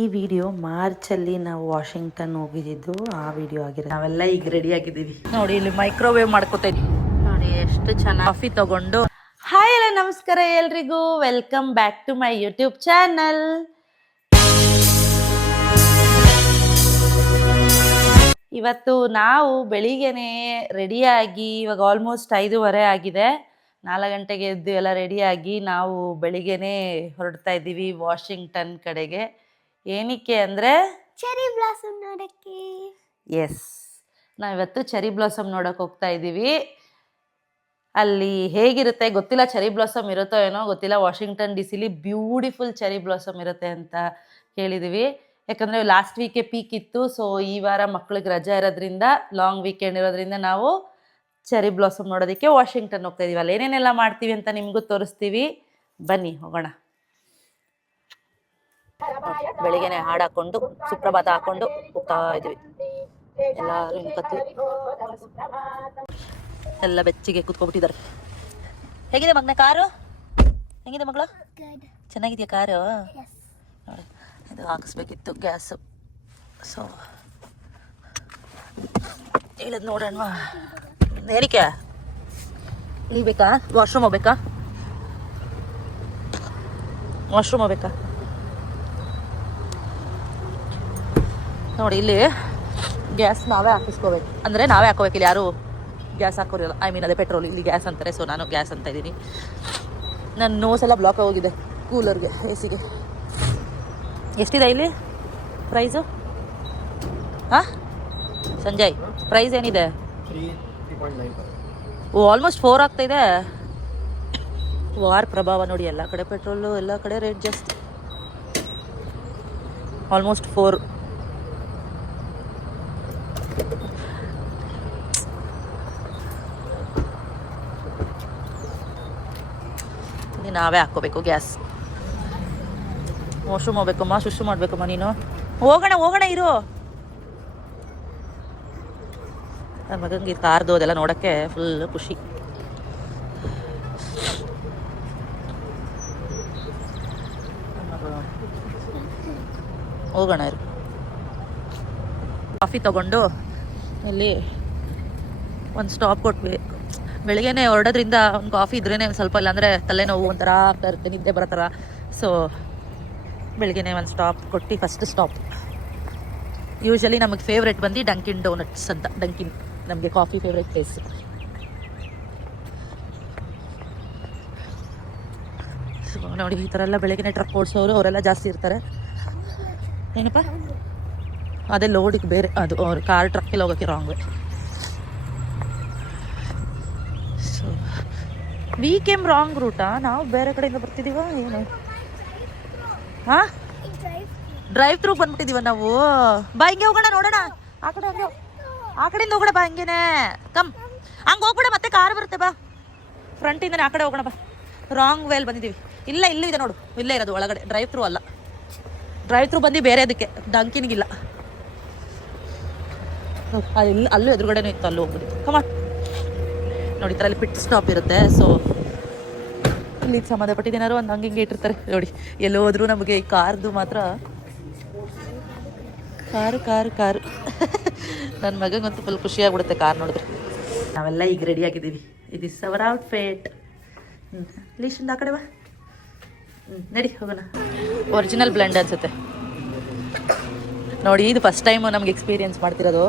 ಈ ವಿಡಿಯೋ ಮಾರ್ಚಲ್ಲಿ ನಾವು ವಾಷಿಂಗ್ಟನ್ ಹೋಗಿದ್ದು ಆ ವಿಡಿಯೋ ಆಗಿದೆ. ನಾವೆಲ್ಲ ಈಗ ರೆಡಿ ಆಗಿದ್ದೀವಿ ನೋಡಿ. ಇಲ್ಲಿ ಮೈಕ್ರೋವೇವ್ ಮಾಡ್ಕೊತಾ ಇದ್ವಿ ನೋಡಿ, ಎಷ್ಟು ಚೆನ್ನಾಗಿ ಕಾಫಿ ತಗೊಂಡು. ಹಾಯ್ ಎಲ್ಲ ನಮಸ್ಕಾರ ಎಲ್ರಿಗೂ, welcome back to my YouTube channel. ಇವತ್ತು ನಾವು ಬೆಳಿಗ್ಗೆನೆ ರೆಡಿಯಾಗಿ, ಇವಾಗ ಆಲ್ಮೋಸ್ಟ್ 5:30 ಆಗಿದೆ. 4 ಗಂಟೆಗೆ ಎದ್ದು ಎಲ್ಲ ರೆಡಿಯಾಗಿ ನಾವು ಬೆಳಿಗ್ಗೆನೆ ಹೊರಡ್ತಾ ಇದ್ದೀವಿ ವಾಷಿಂಗ್ಟನ್ ಕಡೆಗೆ. ಏನಕ್ಕೆ ಅಂದರೆ ಚೆರಿ ಬ್ಲಾಸಮ್ ನೋಡಕ್ಕೆ. ಎಸ್, ನಾವಿವತ್ತು ಚೆರಿ ಬ್ಲಾಸಮ್ ನೋಡೋಕೆ ಹೋಗ್ತಾ ಇದ್ದೀವಿ. ಅಲ್ಲಿ ಹೇಗಿರುತ್ತೆ ಗೊತ್ತಿಲ್ಲ, ಚೆರಿ ಬ್ಲಾಸಮ್ ಇರುತ್ತೋ ಏನೋ ಗೊತ್ತಿಲ್ಲ. ವಾಷಿಂಗ್ಟನ್ ಡಿ.ಸಿಲಿ ಬ್ಯೂಟಿಫುಲ್ ಚೆರಿ ಬ್ಲಾಸಮ್ ಇರುತ್ತೆ ಅಂತ ಕೇಳಿದ್ದೀವಿ. ಯಾಕಂದರೆ ಲಾಸ್ಟ್ ವೀಕೆ ಪೀಕ್ ಇತ್ತು. ಸೊ ಈ ವಾರ ಮಕ್ಳಿಗೆ ರಜಾ ಇರೋದ್ರಿಂದ, ಲಾಂಗ್ ವೀಕೆಂಡ್ ಇರೋದ್ರಿಂದ ನಾವು ಚೆರಿ ಬ್ಲಾಸಮ್ ನೋಡೋದಕ್ಕೆ ವಾಷಿಂಗ್ಟನ್ ಹೋಗ್ತಾ ಇದೀವಿ. ಅಲ್ಲಿ ಏನೇನೆಲ್ಲ ಮಾಡ್ತೀವಿ ಅಂತ ನಿಮಗೂ ತೋರಿಸ್ತೀವಿ, ಬನ್ನಿ ಹೋಗೋಣ. ಬೆಳಿಗ್ಗೆನೆ ಹಾಡು ಹಾಕೊಂಡು ಸುಪ್ರಭಾತ ಹಾಕೊಂಡು ಹೋಗ್ತಾ ಇದೀವಿ. ಎಲ್ಲರೂ ಎಲ್ಲ ಬೆಚ್ಚಿಗೆ ಕೂತ್ಕೊಬಿಟ್ಟಿದ್ದಾರೆ. ಹೇಗಿದೆ ಮಗನ ಕಾರು? ಹೆಂಗಿದೆ ಮಗಳು? ಚೆನ್ನಾಗಿದೆಯಾ ಕಾರು? ನೋಡಿ, ಇದು ಹಾಕಿಸ್ಬೇಕಿತ್ತು ಗ್ಯಾಸು. ಸೊ ಹೇಳಿದ್ ನೋಡೋಣ. ಏನಕ್ಕೆ ಇಳಿಬೇಕಾ? ವಾಶ್ರೂಮ್ ಹೋಗ್ಬೇಕಾ? ವಾಶ್ರೂಮ್ ಹೋಗ್ಬೇಕಾ? ನೋಡಿ, ಇಲ್ಲಿ ಗ್ಯಾಸ್ ನಾವೇ ಹಾಕಿಸ್ಕೋಬೇಕು. ಅಂದರೆ ನಾವೇ ಹಾಕೋಬೇಕು, ಇಲ್ಲಿ ಯಾರು ಗ್ಯಾಸ್ ಹಾಕೋರಿಲ್ಲ. ಐ ಮೀನ್ ಅದೇ ಪೆಟ್ರೋಲ್, ಇಲ್ಲಿ ಗ್ಯಾಸ್ ಅಂತಾರೆ. ಸೊ ನಾನು ಗ್ಯಾಸ್ ಅಂತ ಇದ್ದೀನಿ. ನನ್ನ ನೋಸ್ ಎಲ್ಲ ಬ್ಲಾಕ್ ಆಗೋಗಿದೆ ಕೂಲರ್ಗೆ, ಎ ಸಿಗೆ. ಎಷ್ಟಿದೆ ಇಲ್ಲಿ ಪ್ರೈಸು? ಹಾಂ ಸಂಜಯ್, ಪ್ರೈಸ್ ಏನಿದೆ? ಓ, ಆಲ್ಮೋಸ್ಟ್ 4 ಆಗ್ತಾಯಿದೆ. ವಾರ್ ಪ್ರಭಾವ ನೋಡಿ, ಎಲ್ಲ ಕಡೆ ಪೆಟ್ರೋಲು, ಎಲ್ಲ ಕಡೆ ರೇಟ್ ಜಾಸ್ತಿ. ಆಲ್ಮೋಸ್ಟ್ 4. ನಾವೇ ಹಾಕ್ಕೋಬೇಕು ಗ್ಯಾಸ್. ವಾಶ್ರೂಮ್ ಹೋಗ್ಬೇಕಮ್ಮ, ಶುಶು ಮಾಡ್ಬೇಕಮ್ಮ ನೀನು. ಹೋಗೋಣ ಇರು. ನನ್ನ ಮಗಂಗೆ ಕಾರ್ದು ಅದೆಲ್ಲ ನೋಡೋಕ್ಕೆ ಫುಲ್ ಖುಷಿ. ಹೋಗೋಣ ಇರು. ಕಾಫಿ ತಗೊಂಡು ಅಲ್ಲಿ ಒಂದು ಸ್ಟಾಪ್ ಕೊಟ್ವಿ. ಬೆಳಿಗ್ಗೆನೆ ಹೊರಡೋದ್ರಿಂದ ಒಂದು ಕಾಫಿ ಇದ್ರೇ ಸ್ವಲ್ಪ, ಇಲ್ಲಾಂದರೆ ತಲೆನೋವು ಒಂಥರ ಆಗ್ತಾ ಇರುತ್ತೆ, ನಿದ್ದೆ ಬರೋ ಥರ. ಸೊ ಬೆಳಿಗ್ಗೆನೆ ಒಂದು ಸ್ಟಾಪ್ ಕೊಟ್ಟು, ಫಸ್ಟ್ ಸ್ಟಾಪ್ ಯೂಶ್ವಲಿ ನಮಗೆ ಫೇವ್ರೆಟ್ ಬಂದು ಡಂಕಿನ್ ಡೋನಟ್ಸ್ ಅಂತ. ಡಂಕಿನ್ ನಮಗೆ ಕಾಫಿ ಫೇವ್ರೆಟ್ ಪ್ಲೇಸ್. ಸೊ ನೋಡಿ, ಈ ಥರ ಎಲ್ಲ ಬೆಳಗ್ಗೆನೆ ಟ್ರಕ್ ಓಡಿಸೋರು ಅವರೆಲ್ಲ ಜಾಸ್ತಿ ಇರ್ತಾರೆ. ಏನಪ್ಪ ಅದೇ ಲೋಡಿಗೆ ಬೇರೆ, ಅದು ಅವ್ರ ಕಾರ್ ಟ್ರಕ್ಕಲ್ಲಿ ಹೋಗೋಕ್ಕೆ wrong. So we came wrong ರೂಟಾ? ನಾವು ಬೇರೆ ಕಡೆಯಿಂದ ಬರ್ತಿದ್ದೀವ ಏನು? ಹಾಂ, ಡ್ರೈವ್ ಥ್ರೂ ಬಂದ್ಬಿಟ್ಟಿದ್ದೀವ ನಾವು. ಬಾ, ಹಿಂಗೆ ಹೋಗೋಣ, ನೋಡೋಣ. ಆ ಕಡೆಯಿಂದ ಹೋಗೋಣ ಬಾ, ಹಿಂಗೇನೆ. ಕಮ್, ಹಂಗೆ ಹೋಗ್ಬಿಡ, ಮತ್ತೆ ಕಾರ್ ಬರುತ್ತೆ. ಬಾ, ಫ್ರಂಟಿಂದನೇ ಆ ಕಡೆ ಹೋಗೋಣ ಬಾ. ರಾಂಗ್ ವೇಲ್ ಬಂದಿದ್ದೀವಿ. ಇಲ್ಲ, ಇಲ್ಲೂ ಇದೆ ನೋಡು, ಇಲ್ಲೇ ಇರೋದು ಒಳಗಡೆ. ಡ್ರೈವ್ ಥ್ರೂ ಅಲ್ಲ, ಡ್ರೈವ್ ಥ್ರೂ ಬಂದು ಬೇರೆ ಅದಕ್ಕೆ, ಡಂಕಿನಿಗಿಲ್ಲ. ಅಲ್ಲಿ ಅಲ್ಲೂ ಎದುರುಗಡೆನೂ ಇತ್ತು, ಅಲ್ಲೂ ಹೋಗ್ಬಿಡಿ. ಕಮ ನೋಡಿ, ಈ ಥರ ಅಲ್ಲಿ ಪಿಟ್ ಸ್ಟಾಪ್ ಇರುತ್ತೆ. ಸೊ ಇಲ್ಲಿ ಸಂಬಂಧಪಟ್ಟಿದ್ದೇನಾದ್ರು ಒಂದು ಹಂಗೆ ಹಿಂಗೆ ಇಟ್ಟಿರ್ತಾರೆ ನೋಡಿ. ಎಲ್ಲೋ ಹೋದ್ರೂ ನಮಗೆ ಈ ಕಾರ್ದು ಮಾತ್ರ ಕಾರು ನನ್ನ ಮಗಂಗಂತೂ ಫುಲ್ ಖುಷಿಯಾಗ್ಬಿಡುತ್ತೆ ಕಾರ್ ನೋಡಿದ್ರೆ. ನಾವೆಲ್ಲ ಈಗ ರೆಡಿ ಆಗಿದ್ದೀವಿ. ಇದು ಇಸ್ ಅವರ್ ಔಟ್ಫಿಟ್. ಲೀಶಿಂದ ಆ ಕಡೆ ಬಾ, ನಡಿ ಹೋಗೋಣ. ಒರಿಜಿನಲ್ ಬ್ಲೆಂಡ್ ಅನ್ಸುತ್ತೆ ನೋಡಿ. ಇದು ಫಸ್ಟ್ ಟೈಮು ನಮ್ಗೆ ಎಕ್ಸ್ಪೀರಿಯನ್ಸ್ ಮಾಡ್ತಿರೋದು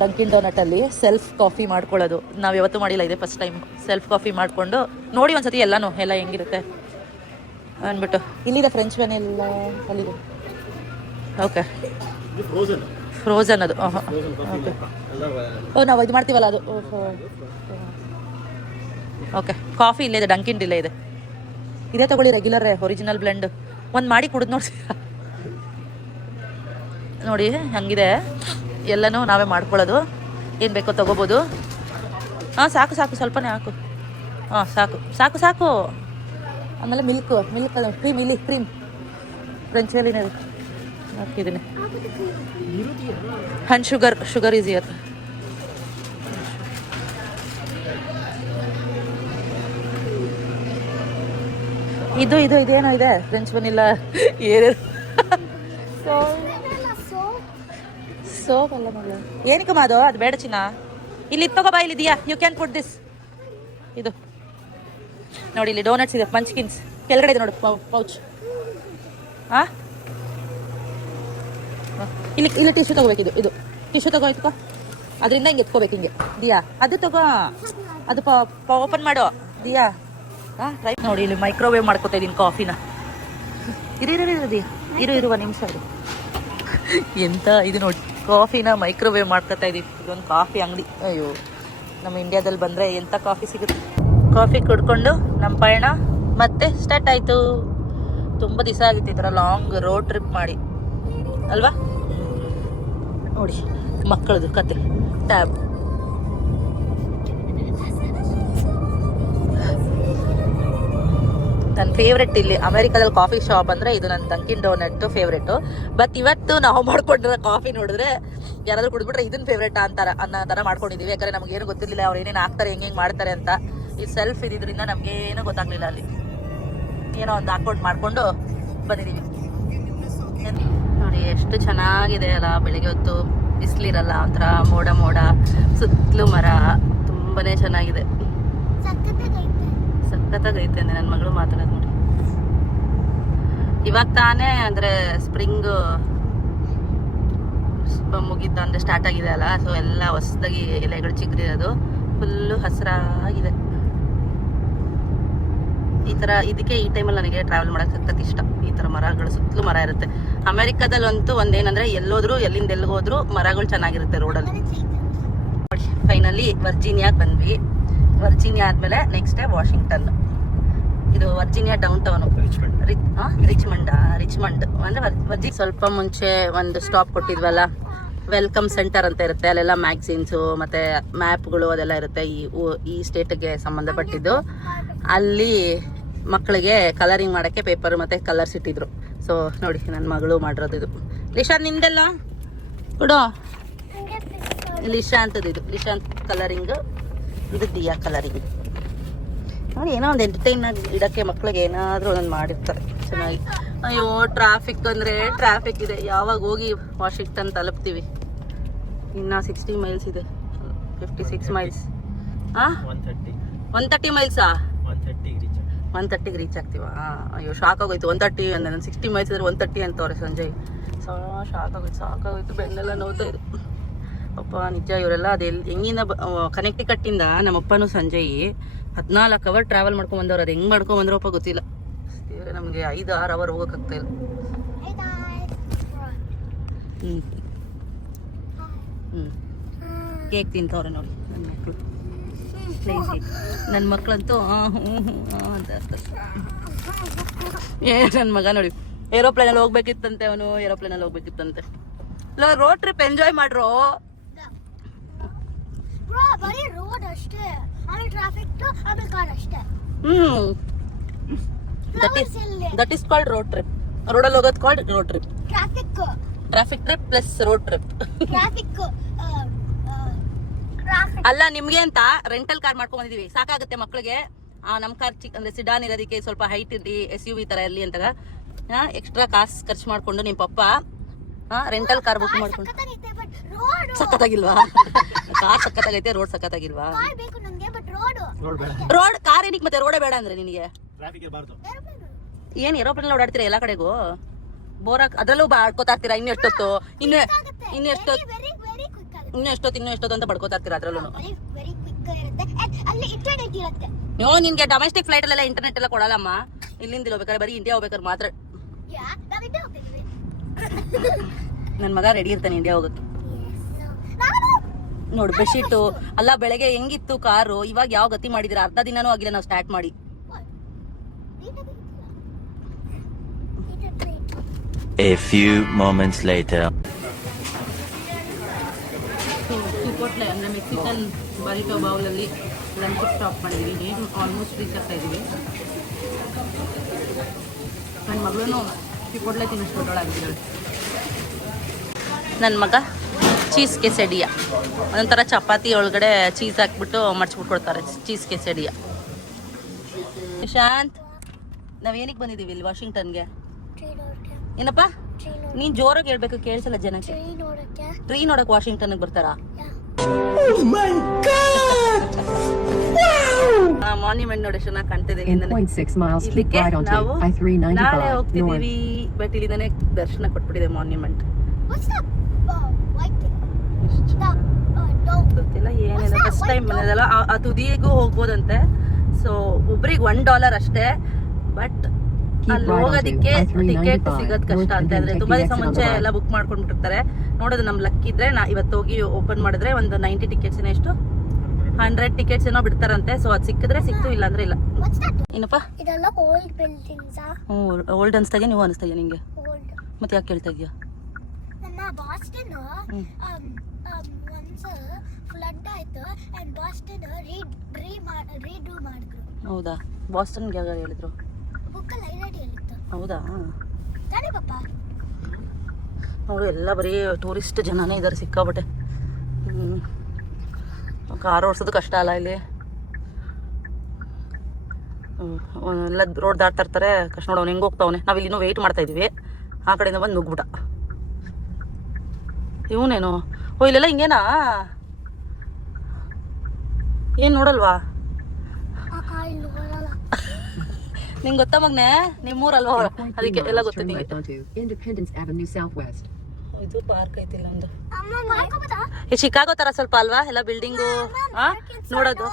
ಡಂಕಿನ್ ಡೋನಟಲ್ಲಿ ಸೆಲ್ಫ್ ಕಾಫಿ ಮಾಡ್ಕೊಳ್ಳೋದು. ನಾವು ಯಾವತ್ತೂ ಮಾಡಿಲ್ಲ, ಇದೆ ಫಸ್ಟ್ ಟೈಮ್. ಸೆಲ್ಫ್ ಕಾಫಿ ಮಾಡಿಕೊಂಡು ನೋಡಿ ಒಂದ್ಸತಿ ಎಲ್ಲನೂ ಎಲ್ಲ ಹೆಂಗಿರುತ್ತೆ ಅಂದ್ಬಿಟ್ಟು. ಇಲ್ಲಿದೆ ಫ್ರೆಂಚ್ ವೆನಿಲ್ಲ, ಅಲ್ಲಿದೆ. ಓಕೆ, ಫ್ರೋಝನ್ ಅದು. ಓಕೆ, ಓ ನಾವು ಇದು ಮಾಡ್ತೀವಲ್ಲ ಅದು. ಓಕೆ, ಕಾಫಿ ಇಲ್ಲೇ ಇದೆ, ಡಂಕಿನ್ ಇಲ್ಲೇ ಇದೆ. ಇದೇ ತಗೊಳ್ಳಿ, ರೆಗ್ಯುಲರ್ ಒರಿಜಿನಲ್ ಬ್ಲೆಂಡ್. ಒಂದು ಮಾಡಿ ಕುಡಿದು ನೋಡಿ ಹಂಗಿದೆ. ಎಲ್ಲನೂ ನಾವೇ ಮಾಡ್ಕೊಳ್ಳೋದು. ಏನು ಬೇಕೋ ತೊಗೋಬೋದು. ಹಾಂ, ಸಾಕು ಸ್ವಲ್ಪನೇ ಹಾಕು. ಹಾಂ, ಸಾಕು. ಆಮೇಲೆ ಮಿಲ್ಕ್ ಅದು ಕ್ರೀಮ್ ಫ್ರೆಂಚ್ ವೇಲಿನ ಹಾಕಿದ್ದೀನಿ. Hand sugar easier. ಇದೇನೋ ಇದೆ ಫ್ರೆಂಚ್ ವನಿಲ್ಲ ಏನೇನು ಸೋಪ್ ಅಲ್ಲ ಮಗಳು. ಏನಕ್ಕಮ್ಮ ಅದು ಬೇಡ ಚಿನ್ನ. ಇಲ್ಲಿ ತಗೋ ಬಾ, ಇಲ್ಲಿದೆಯಾ, ಯು ಕ್ಯಾನ್ ಪುಟ್ ದಿಸ್. ಇದು ನೋಡಿ, ಇಲ್ಲಿ ಡೋನಟ್ಸ್ ಇದೆ, ಮಂಚ್ಕಿನ್ಸ್ ಕೆಳಗಡೆ ಇದೆ ನೋಡು, ಪೌಚ್. ಆ ಇಲ್ಲಿ ಟಿಶ್ಯೂ ತಗೋಬೇಕಿದು, ಇದು ಟಿಶ್ಯೂ ತಗೋ, ಅದರಿಂದ ಹಿಂಗೆ ಎತ್ಕೋಬೇಕು, ಹಿಂಗೆ ದಿಯಾ. ಅದು ತಗೋ, ಅದು ಓಪನ್ ಮಾಡೋ ದಿಯಾ. ಟ್ರೈ ನೋಡಿ, ಇಲ್ಲಿ ಮೈಕ್ರೋವೇವ್ ಮಾಡ್ಕೊತಾ ಇದ್ದೀನಿ ಕಾಫಿನ. ಇರುವ ನಿಮಿಷ ಅದು ಎಂತ ಇದು ನೋಡಿ, ಕಾಫಿನ ಮೈಕ್ರೋವೇವ್ ಮಾಡ್ಕೊತಾ ಇದೀವಿ. ಇದೊಂದು ಕಾಫಿ ಅಂಗಡಿ. ಅಯ್ಯೋ, ನಮ್ಮ ಇಂಡಿಯಾದಲ್ಲಿ ಬಂದರೆ ಎಂಥ ಕಾಫಿ ಸಿಗುತ್ತೆ. ಕಾಫಿ ಕುಡ್ಕೊಂಡು ನಮ್ಮ ಪಯಣ ಮತ್ತೆ ಸ್ಟಾರ್ಟ್ ಆಯಿತು. ತುಂಬ ದಿವಸ ಆಗಿತ್ತು ಈ ಥರ ಲಾಂಗ್ ರೋಡ್ ಟ್ರಿಪ್ ಮಾಡಿ ಅಲ್ವಾ. ನೋಡಿ ಮಕ್ಕಳದು ಕತೆ ಟ್ಯಾಬ್. ನನ್ನ ಫೇವ್ರೆಟ್ ಇಲ್ಲಿ ಅಮೆರಿಕಾದಲ್ಲಿ ಕಾಫಿ ಶಾಪ್ ಅಂದರೆ ಇದು ನನ್ನ ಡಂಕಿನ್ ಡೋನಟ್ ಫೇವ್ರೇಟು. ಬಟ್ ಇವತ್ತು ನಾವು ಮಾಡ್ಕೊಂಡಿರೋ ಕಾಫಿ ನೋಡಿದ್ರೆ ಯಾರಾದರೂ ಕುಡಿದ್ಬಿಟ್ರೆ ಇದನ್ನ ಫೇವ್ರೇಟ್ ಅಂತಾರೆ ಅನ್ನೋ ಥರ ಮಾಡ್ಕೊಂಡಿದ್ದೀವಿ. ಯಾಕಂದರೆ ನಮಗೇನು ಗೊತ್ತಿರಲಿಲ್ಲ ಅವ್ರು ಏನೇನು ಹಾಕ್ತಾರೆ, ಹೆಂಗೆ ಮಾಡ್ತಾರೆ ಅಂತ. ಈ ಸೆಲ್ಫ್ ಇದ್ರಿಂದ ನಮಗೇನು ಗೊತ್ತಾಗಲಿಲ್ಲ. ಅಲ್ಲಿ ಏನೋ ಒಂದು ಹಾಕ್ಕೊಂಡು ಮಾಡಿಕೊಂಡು ಬಂದಿದ್ದೀವಿ. ನೋಡಿ ಎಷ್ಟು ಚೆನ್ನಾಗಿದೆ ಅಲ್ಲ, ಬೆಳಿಗ್ಗೆ ಹೊತ್ತು ಬಿಸಿಲಿರಲ್ಲ, ಒಂಥರ ಮೋಡ ಮೋಡ, ಸುತ್ತಲೂ ಮರ, ತುಂಬಾ ಚೆನ್ನಾಗಿದೆ. ಸಖತ್ತಾಗೈತೆ ನನ್ನ ಮಗಳು ಮಾತಾಡೋದು ನೋಡಿ. ಇವಾಗ ತಾನೇ ಅಂದರೆ ಸ್ಪ್ರಿಂಗ್ ಮುಗಿತ ಅಂದರೆ ಸ್ಟಾರ್ಟ್ ಆಗಿದೆ ಅಲ್ಲ, ಸೊ ಎಲ್ಲ ಹೊಸದಾಗಿ ಎಲೆಗಳು ಚಿಗುರಿರೋದು, ಫುಲ್ಲು ಹಸಿರಾಗಿದೆ. ಈ ಥರ ಇದಕ್ಕೆ ಈ ಟೈಮಲ್ಲಿ ನನಗೆ ಟ್ರಾವೆಲ್ ಮಾಡೋಕ್ಕೆ ಸಖತ್ ಇಷ್ಟ. ಈ ಥರ ಮರಗಳು ಸುತ್ತಲೂ ಮರ ಇರುತ್ತೆ. ಅಮೆರಿಕಾದಲ್ಲಂತೂ ಒಂದೇನಂದರೆ ಎಲ್ಲೋದ್ರು, ಎಲ್ಲಿಂದ ಎಲ್ಲಿಗೋದ್ರು ಮರಗಳು ಚೆನ್ನಾಗಿರುತ್ತೆ ರೋಡಲ್ಲಿ. ನೋಡಿ ಫೈನಲಿ ವರ್ಜೀನಿಯಾಗೆ ಬಂದ್ವಿ. ವರ್ಜೀನಿಯಾ ಆದಮೇಲೆ ನೆಕ್ಸ್ಟ್ ಡೇ ವಾಷಿಂಗ್ಟನ್. ಇದು ವರ್ಜೀನಿಯಾ ಡೌನ್ ಟೌನು, ರಿಚ್ಮಂಡ್ ಅಂದರೆ ಸ್ವಲ್ಪ ಮುಂಚೆ ಒಂದು ಸ್ಟಾಪ್ ಕೊಟ್ಟಿದ್ವಲ್ಲ, ವೆಲ್ಕಮ್ ಸೆಂಟರ್ ಅಂತ ಇರುತ್ತೆ. ಅಲ್ಲೆಲ್ಲ ಮ್ಯಾಗ್ಝಿನ್ಸು ಮತ್ತು ಮ್ಯಾಪ್ಗಳು ಅದೆಲ್ಲ ಇರುತ್ತೆ, ಈ ಸ್ಟೇಟ್ಗೆ ಸಂಬಂಧಪಟ್ಟಿದ್ದು. ಅಲ್ಲಿ ಮಕ್ಕಳಿಗೆ ಕಲರಿಂಗ್ ಮಾಡೋಕ್ಕೆ ಪೇಪರ್ ಮತ್ತು ಕಲರ್ಸ್ ಇಟ್ಟಿದ್ರು. ಸೊ ನೋಡಿ ನನ್ನ ಮಗಳು ಮಾಡಿರೋದು ಇದು. ಲಿಶಾ ನಿಂದೆಲ್ಲ ಕೊಡೋ, ಲಿಶಾ ಅಂತದ್ದು ಇದು, ಲಿಶಾಂತ್ ಕಲರಿಂಗ್, ಇದು ದಿಯಾ ಕಲರಿಂಗ್. ನೋಡಿ ಏನೋ ಒಂದು ಎಂಟರ್ಟೈನ್ ಆಗಿ ಇಡೋಕ್ಕೆ ಮಕ್ಕಳಿಗೆ ಏನಾದರೂ ಒಂದೊಂದು ಮಾಡಿರ್ತಾರೆ ಚೆನ್ನಾಗಿ. ಅಯ್ಯೋ ಟ್ರಾಫಿಕ್ ಅಂದರೆ ಟ್ರಾಫಿಕ್ ಇದೆ. ಯಾವಾಗ ಹೋಗಿ ವಾಷಿಂಗ್ಟನ್ ತಲುಪ್ತೀವಿ? ಇನ್ನು 60 ಮೈಲ್ಸ್ ಇದೆ, 56 ಮೈಲ್ಸ್. 130 ಮೈಲ್ಸಾ? 130ಗೆ ರೀಚ್ ಆಗ್ತೀವಾ? ಅಯ್ಯೋ ಶಾಕ್ ಆಗೋಯ್ತು. 130 ಅಂದರೆ 60 ಮೈಲ್ಸ್ ಇದ್ರೆ 130 ಅಂತವ್ರೆ ಸಂಜಯ್. ಸಾಕಾಗೋಯ್ತು, ಬೆನ್ನೆಲ್ಲ ನೋವ್ತಾ ಇದೆ ಅಪ್ಪ ನಿಜ. ಇವರೆಲ್ಲ ಅದೆಲ್ಲಿ ಹೆಂಗಿಂದ ಕನೆಕ್ಟಿಕಟ್ಟಿಂದ ನಮ್ಮಪ್ಪನೂ ಸಂಜಯ್ 14 ಅವರ್ ಟ್ರಾವೆಲ್ ಮಾಡ್ಕೊಂಡು ಬಂದವ್ರು. ಅದು ಹೆಂಗೆ ಮಾಡ್ಕೊಂಡು ಬಂದ್ರಪ್ಪ ಗೊತ್ತಿಲ್ಲ. ನಮಗೆ 5-6 ಅವರ್ ಹೋಗೋಕ್ಕಾಗ್ತಾ ಇಲ್ಲ. ಕೇಕ್ ತಿಂತವ್ರೆ ನೋಡಿ ನನ್ನ ಮಕ್ಕಳು. ನನ್ನ ಮಕ್ಕಳಂತೂ ಅಂತ ನನ್ನ ಮಗ ನೋಡಿ ಏರೋಪ್ಲೇನಲ್ಲಿ ಹೋಗ್ಬೇಕಿತ್ತಂತೆ, ಅವನು ಏರೋಪ್ಲೇನಲ್ಲಿ ಹೋಗ್ಬೇಕಿತ್ತಂತೆ. ರೋಡ್ ಟ್ರಿಪ್ ಎಂಜಾಯ್ ಮಾಡ್ರು. That is called road trip. ರೋಡಲ್ಲಿ ಹೋಗೋದು called road trip. Traffic trip plus road trip. ಅಲ್ಲ ನಿಮ್ಗೆ ಅಂತ ರೆಂಟಲ್ ಕಾರ್ ಮಾಡ್ಕೊಂಡ್ ಬಂದಿದೀವಿ. ಸಾಕಾಗುತ್ತೆ ಮಕ್ಳಿಗೆ. ನಮ್ ಕಾರ್ ಅಂದ್ರೆ ಸಿಡಾನ್ ಇರೋದಕ್ಕೆ ಸ್ವಲ್ಪ ಹೈಟ್ ಇರ್ಲಿ, SUV ತರ ಇರ್ಲಿ ಅಂತ ಎಕ್ಸ್ಟ್ರಾ ಕಾಸು ಖರ್ಚು ಮಾಡ್ಕೊಂಡು ನಿಮ್ ಪಪ್ಪ ರೆಂಟಲ್ ಕಾರ್ ಬುಕ್ ಮಾಡ್ಕೊಂಡು. ಸಖತ್ತಾಗಿಲ್ವಾ? ಕಾರ್ ಸಖತ್ತಾಗೈತೆ, ರೋಡ್ ಸಖತ್ತಾಗಿಲ್ವಾ? ರೋಡ್ ಕಾರ್ ಏನಕ್ಕೆ ಮತ್ತೆ ರೋಡೇ ಬೇಡ ಅಂದ್ರೆ ನಿನಗೆ? ಏನ್ ಏರೋಪ್ಲೇನ್ ಓಡಾಡ್ತೀರಾ ಎಲ್ಲಾ ಕಡೆಗೂ? ಬೋರಾಕ್ ಅದ್ರಲ್ಲೂ ಬಾಡ್ಕೋತಾ ಇರ್ತೀರಾ. ಇನ್ನು ಎಷ್ಟೊತ್ತು ಅಂತ ಬಡ್ಕೋತಾ ಇರ್ತೀರಾ ಅದ್ರಲ್ಲೂ. ನಿನ್ಗೆ ಡೊಮೆಸ್ಟಿಕ್ ಫ್ಲೈಟ್ ಅಲ್ಲೆಲ್ಲ ಇಂಟರ್ನೆಟ್ ಎಲ್ಲ ಕೊಡಲ್ಲಮ್ಮ. ಇಲ್ಲಿಂದ ಹೋಗ್ಬೇಕಾದ್ರೆ ಬರೀ ಇಂಡಿಯಾ ಹೋಗ್ಬೇಕಾದ್ರೆ ಮಾತ್ರ. ನನ್ ಮಗ ರೆಡಿ ಇರ್ತಾನೆ ಇಂಡಿಯಾ ಹೋಗಕ್ಕೆ. ನೋಡು ಬೆಡ್ಶೀಟು ಅಲ್ಲ, ಬೆಳಗ್ಗೆ ಹೆಂಗಿತ್ತು ಕಾರು, ಇವಾಗ ಯಾವ ಗತಿ ಮಾಡಿದಿರ? ಅರ್ಧ ದಿನಾನೂ ಆಗಿಲ್ಲ ನಾವು ಸ್ಟಾರ್ಟ್ ಮಾಡಿ. A few moments later. ಚಿಪೋಟ್ಲೆ ಅಂದರೆ ಮೆಕ್ಸಿಕನ್ ಬರಿಟೋ ಬೌಲಲ್ಲಿ ಲಂಚ್ ಸ್ಟಾಪ್ ಮಾಡಿದ್ದೀವಿ. ಆಲ್ಮೋಸ್ಟ್ ರೀಚ್ ಆಗ್ತಾ ಇದ್ದೀವಿ. ನನ್ನ ಮಗಳೂ ಚಿಪೋಟ್ಲೆ ತಿನ್ನಿಸ್ಬಿಟ್ಟು ದೊಡ್ಡೋಳಾಗಿದ್ದಾಳೆ. ನನ್ನ ಮಗ ಚೀಸ್ ಕೆಸೆಡಿಯಾ, ಒಂಥರ ಚಪಾತಿ ಒಳಗಡೆ ಚೀಸ್ ಹಾಕ್ಬಿಟ್ಟು ಮಡ್ಚ್ಬಿಟ್ಟು ಕೊಡ್ತಾರೆ, ಚೀಸ್ ಕೆಸೆಡಿಯಾ. ಶಾಂತ್, ನಾವೇನಿಗೆ ಬಂದಿದ್ದೀವಿ ಇಲ್ಲಿ ವಾಷಿಂಗ್ಟನ್ಗೆ? ಏನಪ್ಪ ಟ್ರೀ ನೋಡ ನೀನ್ ಜೋರಾಗಿ ಹೇಳ್ಬೇಕು, ಕೇಳಿಸಲ್ಲ ಜನಕ್ಕೆ. ಟ್ರೀ ನೋಡಕ್ಕೆ ಟ್ರೀ ನೋಡಕ್ ವಾಷಿಂಗ್ಟನ್ಗೆ ಬರ್ತಾರಾ? ಮಾನ್ಯುಮೆಂಟ್ ನೋಡಿ ಎಷ್ಟು ಚೆನ್ನಾಗಿ ಕಾಣ್ತಿದೆ. 8.6 miles keep ಇಲ್ಲಿಗೆ right onto ನಾವು ನಾಳೆ I-395 ಹೋಗ್ತಿದೀವಿ, north. ಬಟ್ ಇಲ್ಲಿಂದಾನೆ ದರ್ಶನ ಕೊಟ್ಬಿಟ್ಟಿದೆ monument. What's that white thing? That dog. ಗೊತ್ತಿಲ್ಲ ಏನಿದೆ, ಫಸ್ಟ್ ಟೈಮ್ ಬಂದಿದಲ್ಲ. ಆ ತುದಿಗೂ ಹೋಗ್ಬೋದಂತೆ. ಸೊ ಒಬ್ರಿಗೆ $1 ಅಷ್ಟೇ, ಬಟ್ ಅಲ್ಲಿ ಹೋಗೋದಿಕ್ಕೆ ಟಿಕೆಟ್ ಸಿಗೋದ್ ಕಷ್ಟ ಅಂತ. ಅಂದ್ರೆ ತುಂಬಾ ದಿವಸ ಮುಂಚೆ ಎಲ್ಲ ಬುಕ್ ಮಾಡ್ಕೊಂಡ್ಬಿಟ್ಟಿರ್ತಾರೆ. ನೋಡೋದು ನಮ್ ಲಕ್ ಇದ್ರೆ ಇವತ್ತು ಹೋಗಿ ಓಪನ್ ಮಾಡಿದ್ರೆ ಒಂದು 90 ಟಿಕೆಟ್ಸ್ ಎಷ್ಟು 100 ಟಿಕೆಟ್ಸ್ ಏನೋ ಬಿಡ್ತಾರಂತೆ. ಸೊ ಅದ್ ಸಿಕ್ಕಿದ್ರೆ ಸಿಕ್ತು, ಇಲ್ಲ ಅಂದ್ರೆ ಇಲ್ಲ. What's that? ಏನಪ್ಪ ಇದೆಲ್ಲ ಓಲ್ಡ್ ಬಿಲ್ಡಿಂಗ್ಸ್ ಓಲ್ಡ್ ಅನ್ಸ್ತಾ ಇದೆಯಾ, ನೀವು ಅನಿಸ್ತಾ ಇದೆಯಾ ನಿಂಗೆ? ಓಲ್ಡ್. ಮತ್ತೆ ಯಾಕೆ ಕೇಳ್ತಾ ಇದೆಯಾ? ನನ್ನ ಬಾಸ್ಟನ್ ಒನ್ಸ್ ಫ್ಲಡ್ ಆಯ್ತು ಅಂಡ್ ಬಾಸ್ಟನ್ ರೀಡೂ ಮಾಡಿದ್ರು. ಹೌದಾ? ಬಾಸ್ಟನ್ಗೆ ಯಾವಾಗ ಹೇಳಿದ್ರು? ಬುಕ್ಕಲ್ಲಿ ಐರಡಿ ಹೇಳಿತ್ತು. ಹೌದಾ? ತಾನೇ ಪಾಪ. ನೋಡು ಎಲ್ಲ ಬರೀ ಟೂರಿಸ್ಟ್ ಜನನೇ ಇದ್ದಾರೆ ಸಿಕ್ಕಾಬಟ್ಟೆ. ಕಾರ್ ಓಡಿಸೋದು ಕಷ್ಟ ಅಲ್ಲ ಇಲ್ಲಿ. ಎಲ್ಲ ರೋಡ್ ದಾಟ್ತಾ ಇರ್ತಾರೆ, ಕಷ್ಟ. ನೋಡು ಅವ್ನು ಹೆಂಗೆ ಹೋಗ್ತಾವನೆ. ನಾವು ಇಲ್ಲಿ ಇನ್ನೂ ವೆಯ್ಟ್ ಮಾಡ್ತಾ ಇದೀವಿ. ಆ ಕಡೆಯಿಂದ ಬಂದು ನುಗ್ಬಿಟ್ಟ ಇವನೇನು. ಓ ಇಲ್ಲೆಲ್ಲ ಹಿಂಗೇನಾ? ಏನು ನೋಡಲ್ವಾ? ಇಲ್ಲಿ ಬರಲ್ಲ. ನಿಂಗೆ ಗೊತ್ತಾ ಮಗ್ನೆ? ನಿಮ್ಮೂರಲ್ವಾ? ಅದಕ್ಕೆ ಎಲ್ಲ ಗೊತ್ತು ನಿಂಗೆ. Onto Independence Avenue Southwest. ಇದು ಪಾರ್ಕ್ ಐತಿಲ್ಲ ಒಂದು. ಅಮ್ಮ ಮಾಡ್ಕೋಬೋದಾ? ಈ ಶಿಕಾಗೋ ತರ ಸ್ವಲ್ಪ ಅಲ್ವಾ ಎಲ್ಲ ಬಿಲ್ಡಿಂಗು ನೋಡೋದು.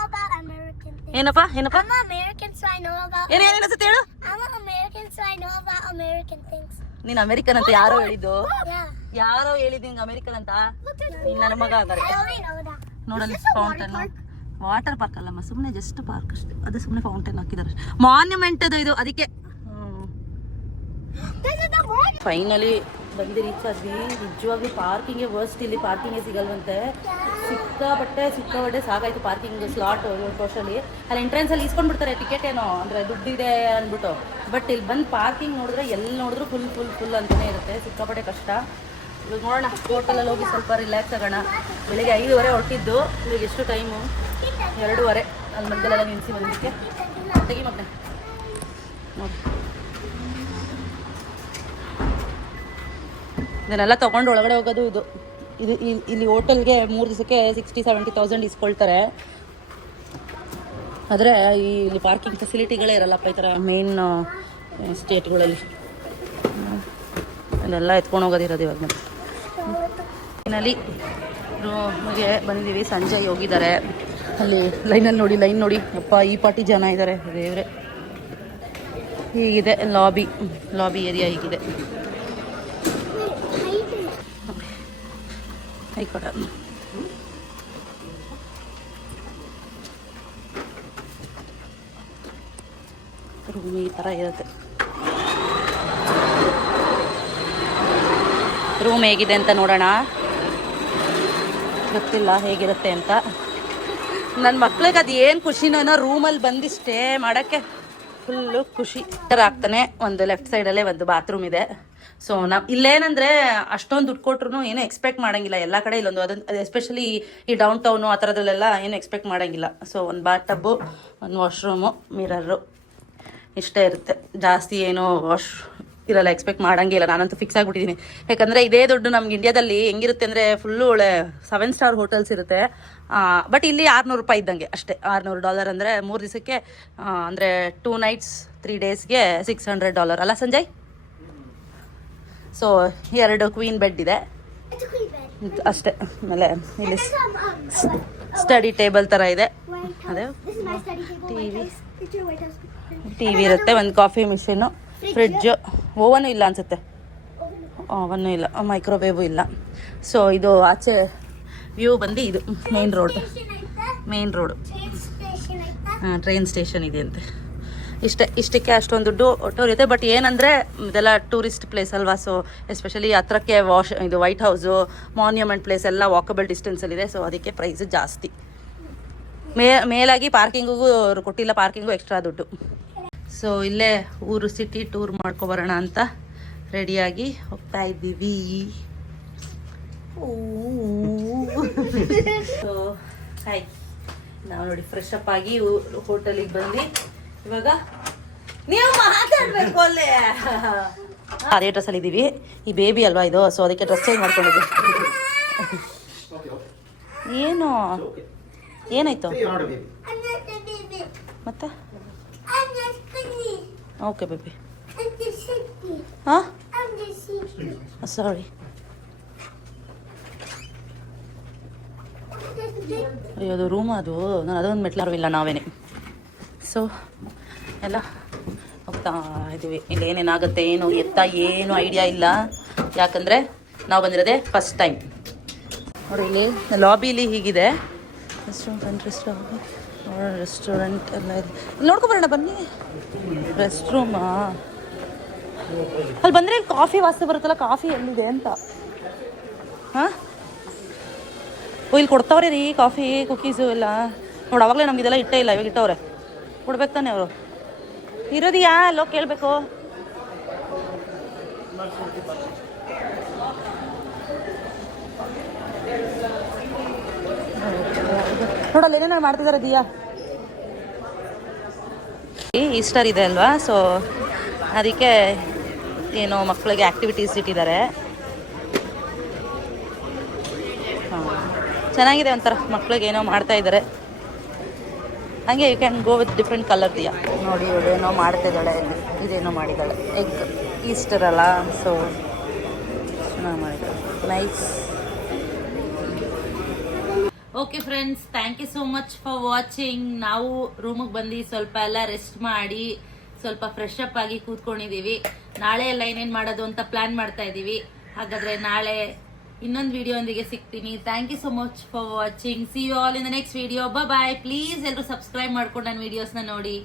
ಏನಪ್ಪ ಏನಪ್ಪ I'm American, so I know about. ಏನೇನು ಅನ್ಸುತ್ತೆ ಹೇಳು. I'm American, so I know about American things. ನೀನ್ ಅಮೆರಿಕನ್ ಅಂತ ಯಾರೋ ಹೇಳಿದ್ದು? Yeah. ಯಾರೋ ಹೇಳಿದ್ ನಿಂಗೆ ಅಮೆರಿಕನ್ ಅಂತ? ನೀನ್ ನನ್ನ ಮಗ ಹಂಗಾರೆ. I only know that. ನೋಡಲ್ಲಿ ಫೌಂಟೇನ್. ವಾಟರ್ ಪಾರ್ಕ್ ಅಲ್ಲಮ್ಮ, ಸುಮ್ಮನೆ ಜಸ್ಟ್ ಪಾರ್ಕ್ ಅಷ್ಟೇ. ಅದು ಸುಮ್ಮನೆ ಫೌಂಟೇನ್ ಹಾಕಿದಾರೆ. ಮಾನ್ಯುಮೆಂಟ್ ಅದು ಇದು ಅದಕ್ಕೆ. This is the one. Finally ಬಂದು ರೀಚ್ ಆದ್ವಿ. ನಿಜವಾಗ್ಲೂ ಪಾರ್ಕಿಂಗೇ ವರ್ಸ್ಟ್. ಇಲ್ಲಿ ಪಾರ್ಕಿಂಗೇ ಸಿಗಲ್ವಂತೆ. ಸಿಕ್ಕಾಪಟ್ಟೆ ಸಾಕಾಯ್ತು ಪಾರ್ಕಿಂಗ್ ಸ್ಲಾಟ್ ಕೋಶಲ್ಲಿ. ಅಲ್ಲಿ ಎಂಟ್ರೆನ್ಸಲ್ಲಿ ಇಸ್ಕೊಂಡ್ಬಿಡ್ತಾರೆ ಟಿಕೆಟ್ ಏನೋ, ಅಂದರೆ ದುಡ್ಡಿದೆ ಅಂದ್ಬಿಟ್ಟು. ಬಟ್ ಇಲ್ಲಿ ಬಂದು ಪಾರ್ಕಿಂಗ್ ನೋಡಿದ್ರೆ ಎಲ್ಲಿ ನೋಡಿದ್ರು ಫುಲ್ ಅಂತಲೇ ಇರುತ್ತೆ. ಸಿಕ್ಕಾಪಟ್ಟೆ ಕಷ್ಟ. ಇವಾಗ ನೋಡೋಣ, ಹೋಟೆಲಲ್ಲಿ ಹೋಗಿ ಸ್ವಲ್ಪ ರಿಲ್ಯಾಕ್ಸ್ ಆಗೋಣ. ಬೆಳಿಗ್ಗೆ 5:30 ಹೊರಟಿದ್ದು, ಇವಾಗ ಎಷ್ಟು ಟೈಮು? 2:30. ಅಲ್ಲಿ ಮಧ್ಯೆಲ್ಲ ನಿಲ್ಲಿಸಿ ಬಂದಕ್ಕೆ ತೆಗಿ ಮತ್ತೆ ನೋಡಿ. ಇದನ್ನೆಲ್ಲ ತೊಗೊಂಡು ಒಳಗಡೆ ಹೋಗೋದು. ಇದು ಇಲ್ಲಿ ಹೋಟೆಲ್ಗೆ 3 ದಿವಸಕ್ಕೆ 60-70,000 ಇಸ್ಕೊಳ್ತಾರೆ. ಆದರೆ ಇಲ್ಲಿ ಪಾರ್ಕಿಂಗ್ ಫೆಸಿಲಿಟಿಗಳೇ ಇರಲ್ಲಪ್ಪ ಈ ಥರ ಮೇನ್ ಸ್ಟೇಟ್ಗಳಲ್ಲಿ. ಅಲ್ಲೆಲ್ಲ ಎತ್ಕೊಂಡು ಹೋಗೋದಿರೋದು ಇವಾಗ. ಮತ್ತೆ ಫೈನಲಿ ರೂಮಿಗೆ ಬಂದಿದ್ದೀವಿ. ಸಂಜಯ್ ಹೋಗಿದ್ದಾರೆ. ಅಲ್ಲಿ ಲೈನ್ ನೋಡಿ ಅಪ್ಪ ಈ ಪಾರ್ಟಿ ಜನ ಇದ್ದಾರೆ ದೇವ್ರೆ. ಹೀಗಿದೆ ಲಾಬಿ ಏರಿಯಾ ಹೀಗಿದೆ. ಈ ಕಡೆ ರೂಮ್ ಈ ಥರ ಇರುತ್ತೆ. ರೂಮ್ ಹೇಗಿದೆ ಅಂತ ನೋಡೋಣ. ಗೊತ್ತಿಲ್ಲ ಹೇಗಿರುತ್ತೆ ಅಂತ. ನನ್ನ ಮಕ್ಳಿಗೆ ಅದು ಏನು ಖುಷಿನೋ ಏನೋ ರೂಮಲ್ಲಿ ಬಂದಿಷ್ಟೇ ಮಾಡೋಕ್ಕೆ ಫುಲ್ಲು ಖುಷಿ ಆಗ್ತಾನೆ. ಒಂದು ಲೆಫ್ಟ್ ಸೈಡಲ್ಲೇ ಒಂದು ಬಾತ್ರೂಮ್ ಇದೆ. ಸೊ ನಾವು ಇಲ್ಲೇನಂದರೆ ಅಷ್ಟೊಂದು ದುಡ್ಡು ಕೊಟ್ರು ಏನು ಎಕ್ಸ್ಪೆಕ್ಟ್ ಮಾಡೋಂಗಿಲ್ಲ. ಎಲ್ಲ ಕಡೆ ಇಲ್ಲೊಂದು ಅದು ಎಸ್ಪೆಷಲಿ ಈ ಡೌನ್ ಟೌನು ಆ ಥರದಲ್ಲೆಲ್ಲ ಏನು ಎಕ್ಸ್ಪೆಕ್ಟ್ ಮಾಡೋಂಗಿಲ್ಲ. ಸೊ ಒಂದು ಬಾತ್ ಟಬ್ಬು, ಒಂದು ವಾಶ್ರೂಮು, ಮಿರರು ಇಷ್ಟೇ ಇರುತ್ತೆ. ಜಾಸ್ತಿ ಏನು ಇರಲ್ಲ, ಎಕ್ಸ್ಪೆಕ್ಟ್ ಮಾಡೋಂಗಿಲ್ಲ. ನಾನಂತೂ ಫಿಕ್ಸ್ ಆಗಿಬಿಟ್ಟಿದ್ದೀನಿ. ಯಾಕಂದರೆ ಇದೇ ದುಡ್ಡು ನಮ್ಗೆ ಇಂಡಿಯಾದಲ್ಲಿ ಹೆಂಗಿರುತ್ತೆ ಅಂದರೆ ಫುಲ್ಲು ಒಳ್ಳೆ 7 ಸ್ಟಾರ್ ಹೋಟೆಲ್ಸ್ ಇರುತ್ತೆ. ಬಟ್ ಇಲ್ಲಿ $600 ಇದ್ದಂಗೆ ಅಷ್ಟೇ. $600 ಅಂದರೆ 3 ದಿವಸಕ್ಕೆ ಅಂದರೆ 2 nights 3 daysಗೆ $600 ಅಲ್ಲ ಸಂಜಯ್? ಸೊ 2 ಕ್ವೀನ್ ಬೆಡ್ ಇದೆ ಅಷ್ಟೇ. ಆಮೇಲೆ ಇಲ್ಲಿ ಸ್ಟಡಿ ಟೇಬಲ್ ಥರ ಇದೆ. ಅದೇ ಟಿವಿ ಇರುತ್ತೆ, ಒಂದು ಕಾಫಿ ಮಿಷಿನು, ಫ್ರಿಡ್ಜು, ಓವನು ಇಲ್ಲ ಅನಿಸುತ್ತೆ. ಓವನು ಇಲ್ಲ, ಮೈಕ್ರೋವೇವು ಇಲ್ಲ. ಸೊ ಇದು ಆಚೆ ವ್ಯೂ ಬಂದು ಇದು ಮೇನ್ ರೋಡು. ಟ್ರೈನ್ ಸ್ಟೇಷನ್ ಇದೆ ಅಂತೆ. ಇಷ್ಟಕ್ಕೆ ಅಷ್ಟೊಂದು ದುಡ್ಡು ಹೊಟ್ಟೋರಿರುತ್ತೆ. ಬಟ್ ಏನಂದರೆ ಇದೆಲ್ಲ ಟೂರಿಸ್ಟ್ ಪ್ಲೇಸ್ ಅಲ್ವಾ. ಸೊ ಎಸ್ಪೆಷಲಿ ಹತ್ರಕ್ಕೆ ಇದು ವೈಟ್ ಹೌಸು, ಮಾನ್ಯುಮೆಂಟ್ ಪ್ಲೇಸ್ ಎಲ್ಲ ವಾಕಬಲ್ ಡಿಸ್ಟೆನ್ಸಲ್ಲಿದೆ. ಸೊ ಅದಕ್ಕೆ ಪ್ರೈಸು ಜಾಸ್ತಿ. ಮೇಲಾಗಿ ಪಾರ್ಕಿಂಗಿಗೂ ಕೊಟ್ಟಿಲ್ಲ, ಪಾರ್ಕಿಂಗು ಎಕ್ಸ್ಟ್ರಾ ದುಡ್ಡು. ಸೊ ಇಲ್ಲೇ ಊರು ಸಿಟಿ ಟೂರ್ ಮಾಡ್ಕೊಬರೋಣ ಅಂತ ರೆಡಿಯಾಗಿ ಹೋಗ್ತಾ ಇದ್ದೀವಿ. ಸೊ ಹಾಯ್, ನಾವು ನೋಡಿ ಫ್ರೆಶ್ ಅಪ್ ಆಗಿ ಹೋಟೆಲಿಗೆ ಬಂದು ಇವಾಗ ನೀವು ಮಾತಾಡ್ಬೇಕು ಅಲ್ಲೇ. ಅದೇ ಡ್ರೆಸ್ಸಲ್ಲಿ ಇದ್ದೀವಿ. ಈ ಬೇಬಿ ಅಲ್ವಾ ಇದು, ಸೊ ಅದಕ್ಕೆ ಡ್ರೆಸ್ ಚೇಂಜ್ ಮಾಡ್ಕೊಂಡಿದ್ವಿ. ಏನು ಏನಾಯ್ತು ಮತ್ತೆ? Okay baby. ಹಾಂ ಸಾರಿ. ಅಯ್ಯೋ ಅದು ರೂಮ್ ಅದು, ನಾನು ಅದೊಂದು ಮೆಟ್ಲಾರವಿಲ್ಲ ನಾವೇನೆ. ಸೊ ಎಲ್ಲ ಹೋಗ್ತಾ ಇದ್ದೀವಿ. ಇಲ್ಲಿ ಏನೇನಾಗುತ್ತೆ ಏನು ಎತ್ತ ಏನು ಐಡಿಯಾ ಇಲ್ಲ, ಯಾಕಂದರೆ ನಾವು ಬಂದಿರೋದೆ ಫಸ್ಟ್ ಟೈಮ್. ನೋಡಿ ಇಲ್ಲಿ ಲಾಬಿಲಿ ಹೀಗಿದೆ, ರೆಸ್ಟೋರೆಂಟ್ ಎಲ್ಲ ಇದೆ. ಇಲ್ಲಿ ನೋಡ್ಕೊಬರೋಣ ಬನ್ನಿ. ರೆಸ್ಟ್ ರೂಮಾ? ಅಲ್ಲಿ ಬಂದರೆ ಇಲ್ಲಿ ಕಾಫಿ ವಾಸನೆ ಬರುತ್ತಲ್ಲ, ಕಾಫಿ ಎಲ್ಲಿದೆ ಅಂತ. ಹಾಂ ಓ ಇಲ್ಲಿ ಕೊಡ್ತಾವ್ರೆ ರೀ ಕಾಫಿ, ಕುಕ್ಕೀಸು ಎಲ್ಲ. ನೋಡಿ ಅವಾಗಲೇ ನಮ್ಗೆ ಇದೆಲ್ಲ ಇಟ್ಟೇ ಇಲ್ಲ, ಇವಾಗ ಇಟ್ಟವ್ರೆ. ಕೊಡ್ಬೇಕು ತಾನೆ ಅವರು? ಇರೋದಿಯಾ ಅಲ್ಲೋ ಕೇಳಬೇಕು. ನೋಡಲ್ಲ ಏನೇನೋ ಮಾಡ್ತಿದ್ದಾರೆ ದಿಯಾ. ಈಸ್ಟರ್ ಇದೆ ಅಲ್ವಾ, ಸೊ ಅದಕ್ಕೆ ಏನೋ ಮಕ್ಕಳಿಗೆ ಆ್ಯಕ್ಟಿವಿಟೀಸ್ ಇಟ್ಟಿದ್ದಾರೆ. ಹಾಂ ಚೆನ್ನಾಗಿದೆ, ಒಂಥರ ಮಕ್ಳಿಗೆ ಏನೋ ಮಾಡ್ತಾ ಇದ್ದಾರೆ. ಹಾಗೆ you can go with different colour ದಿಯಾ. ನೋಡಿ ಇವಳು ಏನೋ ಮಾಡ್ತಿದ್ದಾಳೆ, ಇದೇನೋ ಮಾಡಿದ್ದಾಳೆ. ಎಗ್ ಈಸ್ಟರ್ ಅಲ್ಲ, ಸೊ ಚೆನ್ನಾಗಿ ಮಾಡಿದ್ದಾಳೆ. Nice. Okay friends, thank you so much for watching. ನಾವು ರೂಮಿಗೆ ಬಂದು ಸ್ವಲ್ಪ ಎಲ್ಲ ರೆಸ್ಟ್ ಮಾಡಿ ಸ್ವಲ್ಪ ಫ್ರೆಶ್ ಅಪ್ ಆಗಿ ಕೂತ್ಕೊಂಡಿದ್ದೀವಿ. ನಾಳೆ ಎಲ್ಲ ಏನೇನು ಮಾಡೋದು ಅಂತ ಪ್ಲಾನ್ ಮಾಡ್ತಾ ಇದ್ದೀವಿ. ಹಾಗಾದರೆ ನಾಳೆ ಇನ್ನೊಂದು ವಿಡಿಯೋ ಒಂದಿಗೆ ಸಿಗ್ತೀನಿ. Thank you so much for watching. See you all in the next video. Bye. Please ಎಲ್ಲರೂ ಸಬ್ಸ್ಕ್ರೈಬ್ ಮಾಡ್ಕೊಂಡು ನನ್ನ ವಿಡಿಯೋಸ್ನ ನೋಡಿ.